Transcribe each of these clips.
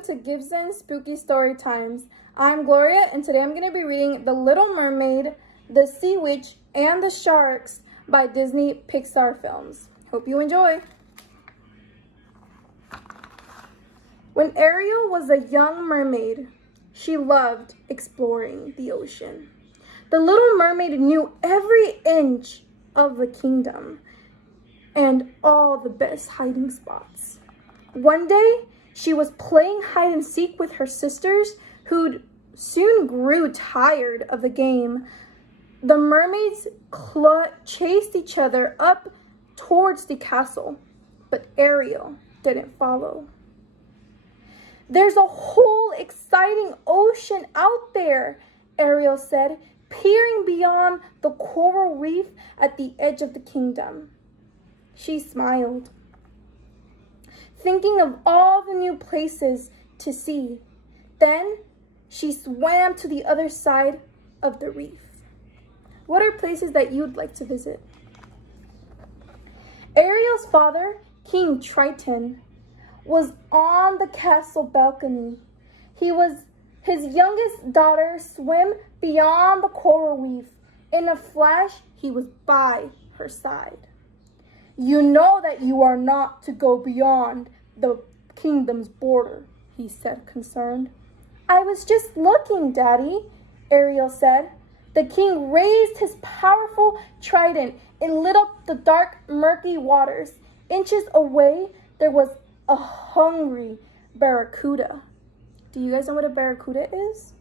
welcome to Gibson's Spooky Story Times. I'm Gloria, and today I'm going to be reading The Little Mermaid, The Sea Witch, and the Sharks by Disney Pixar Films. Hope you enjoy. When Ariel was a young mermaid, she loved exploring the ocean. The Little Mermaid knew every inch of the kingdom and all the best hiding spots. One day, she was playing hide and seek with her sisters, who soon grew tired of the game. The mermaids chased each other up towards the castle, but Ariel didn't follow. "There's a whole exciting ocean out there," Ariel said, peering beyond the coral reef at the edge of the kingdom. She smiled, thinking of all the new places to see. Then she swam to the other side of the reef. What are places that you'd like to visit? Ariel's father, King Triton, was on the castle balcony. His youngest daughter swam beyond the coral reef. In a flash, he was by her side. "You know that you are not to go beyond the kingdom's border," he said, concerned. "I was just looking, Daddy," Ariel said. The king raised his powerful trident and lit up the dark, murky waters. Inches away, there was a hungry barracuda. Do you guys know what a barracuda is?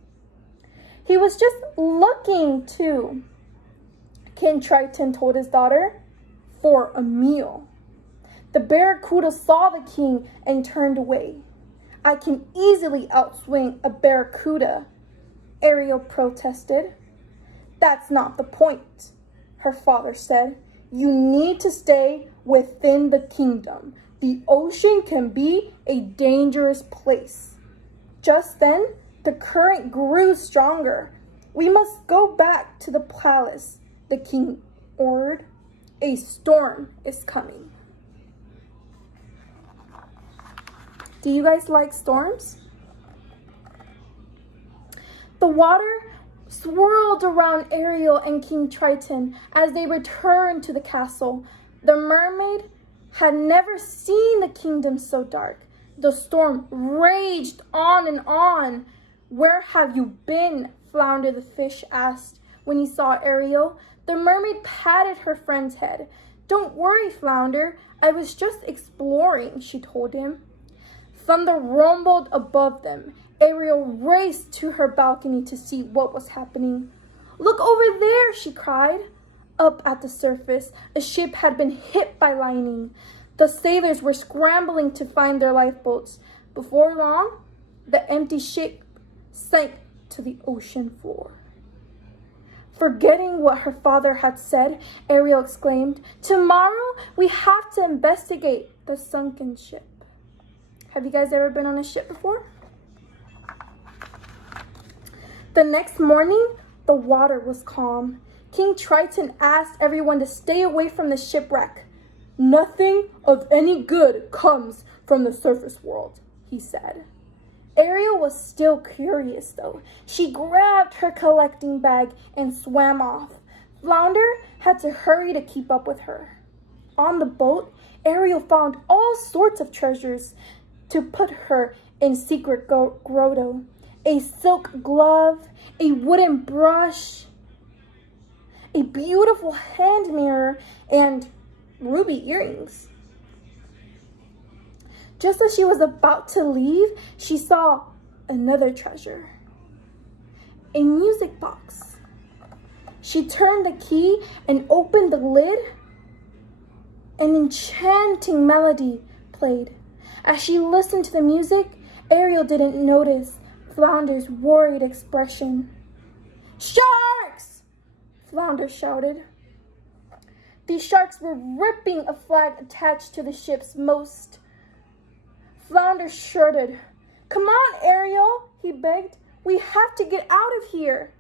"He was just looking too," King Triton told his daughter, "for a meal." The barracuda saw the king and turned away. "I can easily outswing a barracuda," Ariel protested. "That's not the point," her father said. "You need to stay within the kingdom. The ocean can be a dangerous place." Just then, the current grew stronger. "We must go back to the palace," the king ordered. "A storm is coming." Do you guys like storms? The water swirled around Ariel and King Triton as they returned to the castle. The mermaid had never seen the kingdom so dark. The storm raged on and on. "Where have you been?" Flounder the fish asked when he saw Ariel. The mermaid patted her friend's head. "Don't worry, Flounder. I was just exploring," she told him. Thunder rumbled above them. Ariel raced to her balcony to see what was happening. "Look over there," she cried. Up at the surface, a ship had been hit by lightning. The sailors were scrambling to find their lifeboats. Before long, the empty ship sank to the ocean floor. Forgetting what her father had said, Ariel exclaimed, "Tomorrow we have to investigate the sunken ship." Have you guys ever been on a ship before? The next morning, the water was calm. King Triton asked everyone to stay away from the shipwreck. "Nothing of any good comes from the surface world," he said. Ariel was still curious, though. She grabbed her collecting bag and swam off. Flounder had to hurry to keep up with her. On the boat, Ariel found all sorts of treasures to put her in secret grotto. A silk glove, a wooden brush, a beautiful hand mirror, and ruby earrings. Just as she was about to leave, she saw another treasure, a music box. She turned the key and opened the lid. An enchanting melody played. As she listened to the music, Ariel didn't notice Flounder's worried expression. "Sharks!" Flounder shouted. The sharks were ripping a flag attached to the ship's mast. Flounder shuddered. "Come on, Ariel," he begged. "We have to get out of here."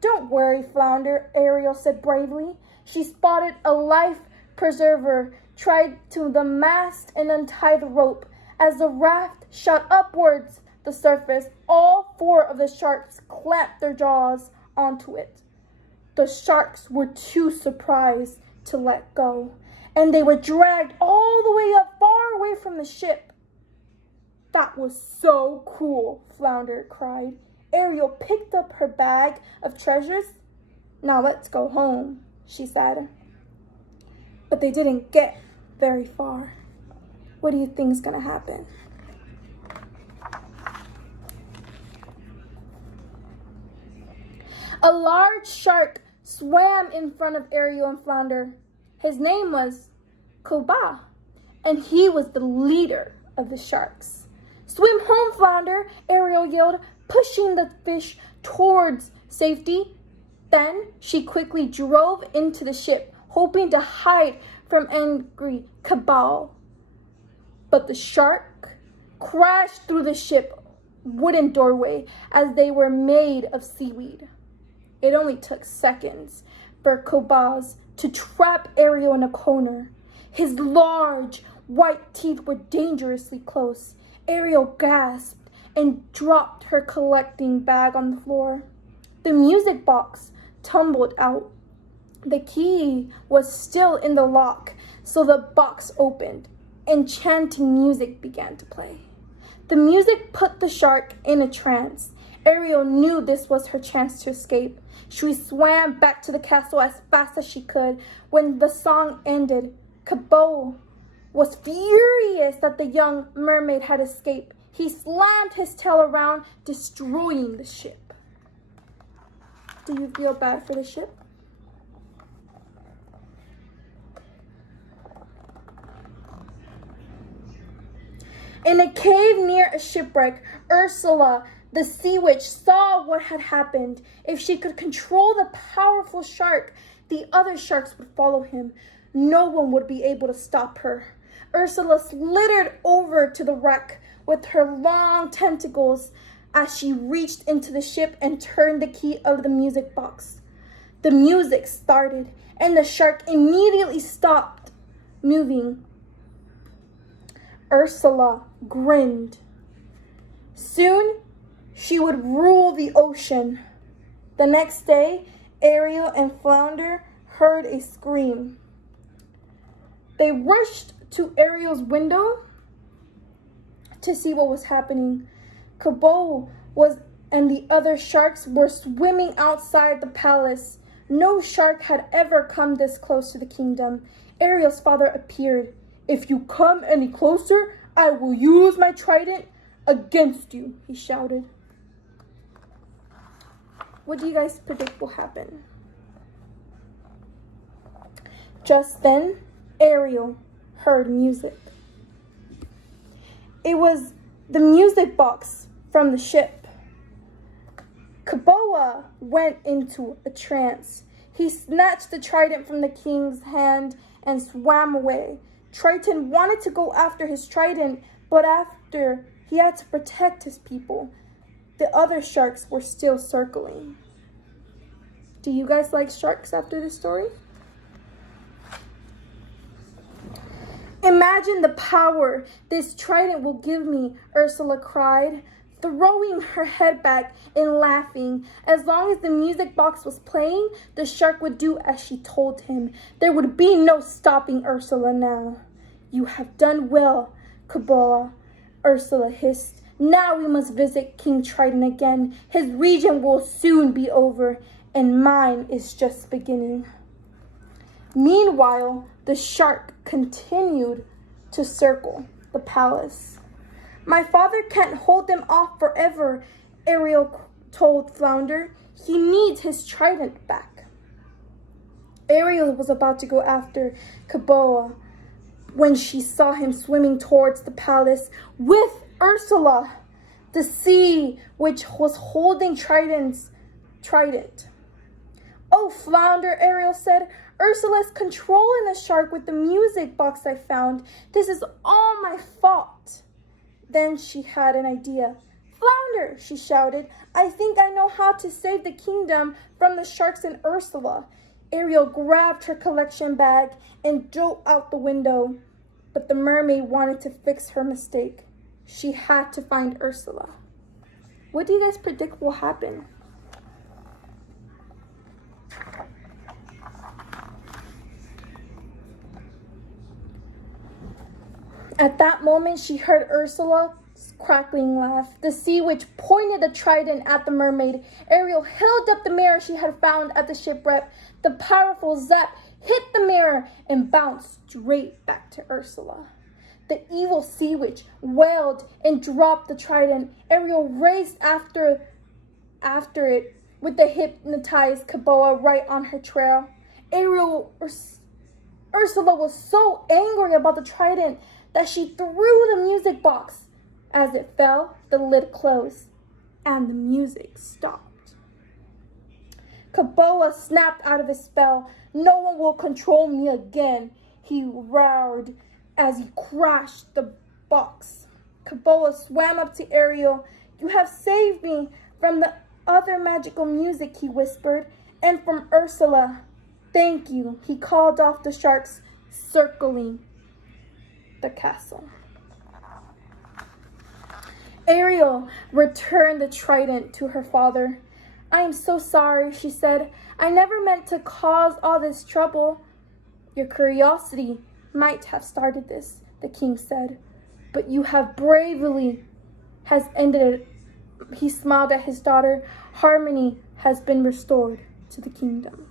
"Don't worry, Flounder," Ariel said bravely. She spotted a life preserver, tried to the mast and untie the rope. As the raft shot upwards, the surface, all 4 of the sharks clamped their jaws onto it. The sharks were too surprised to let go, and they were dragged all the way up, far away from the ship. "That was so cool," Flounder cried. Ariel picked up her bag of treasures. "Now let's go home," she said. But they didn't get very far. What do you think is going to happen? A large shark swam in front of Ariel and Flounder. His name was Koba, and he was the leader of the sharks. "Swim home, Flounder," Ariel yelled, pushing the fish towards safety. Then she quickly drove into the ship, hoping to hide from angry Cabal. But the shark crashed through the ship's wooden doorway as they were made of seaweed. It only took seconds for Kobaz to trap Ariel in a corner. His large white teeth were dangerously close. Ariel gasped and dropped her collecting bag on the floor. The music box tumbled out. The key was still in the lock, so the box opened. Enchanting music began to play. The music put the shark in a trance. Ariel knew this was her chance to escape. She swam back to the castle as fast as she could. When the song ended, Cabot was furious that the young mermaid had escaped. He slammed his tail around, destroying the ship. Do you feel bad for the ship? In a cave near a shipwreck, Ursula, the sea witch, saw what had happened. If she could control the powerful shark, the other sharks would follow him. No one would be able to stop her. Ursula slithered over to the wreck with her long tentacles as she reached into the ship and turned the key of the music box. The music started, and the shark immediately stopped moving. Ursula grinned. Soon, she would rule the ocean. The next day, Ariel and Flounder heard a scream. They rushed to Ariel's window to see what was happening. Cabot and the other sharks were swimming outside the palace. No shark had ever come this close to the kingdom. Ariel's father appeared. "If you come any closer, I will use my trident against you," he shouted. What do you guys predict will happen? Just then, Ariel heard music. It was the music box from the ship. Kaboa went into a trance. He snatched the trident from the king's hand and swam away. Triton wanted to go after his trident, but after he had to protect his people, the other sharks were still circling. Do you guys like sharks after this story? "Imagine the power this trident will give me," Ursula cried, throwing her head back and laughing. As long as the music box was playing, the shark would do as she told him. There would be no stopping Ursula now. "You have done well, Kaboa," Ursula hissed. "Now we must visit King Triton again. His region will soon be over, and mine is just beginning." Meanwhile, the shark continued to circle the palace. "My father can't hold them off forever," Ariel told Flounder. "He needs his trident back." Ariel was about to go after Kaboa when she saw him swimming towards the palace with Ursula, the sea witch, was holding Triton's trident. "Oh, Flounder," Ariel said, "Ursula's controlling the shark with the music box I found. This is all my fault." Then she had an idea. "Flounder," she shouted, "I think I know how to save the kingdom from the sharks and Ursula." Ariel grabbed her collection bag and dove out the window. But the mermaid wanted to fix her mistake. She had to find Ursula. What do you guys predict will happen? At that moment, she heard Ursula's crackling laugh. The sea witch pointed the trident at the mermaid. Ariel held up the mirror she had found at the shipwreck. The powerful zap hit the mirror and bounced straight back to Ursula. The evil sea witch wailed and dropped the trident. Ariel raced after it with the hypnotized Kaboa right on her trail. Ursula was so angry about the trident that she threw the music box. As it fell, the lid closed, and the music stopped. Kaboa snapped out of his spell. "No one will control me again," he roared as he crashed the box. Kaboa swam up to Ariel. "You have saved me from the other magical music," he whispered, "and from Ursula. Thank you," he called off the sharks circling the castle. Ariel returned the trident to her father. "I am so sorry," she said. "I never meant to cause all this trouble." "Your curiosity might have started this," the king said, "but you have bravely has ended it." He smiled at his daughter. Harmony has been restored to the kingdom.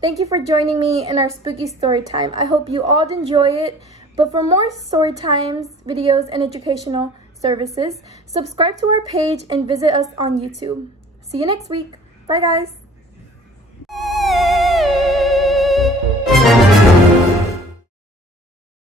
Thank you for joining me in our spooky story time. I hope you all enjoy it. But for more story times, videos, and educational services, subscribe to our page and visit us on YouTube. See you next week. Bye, guys.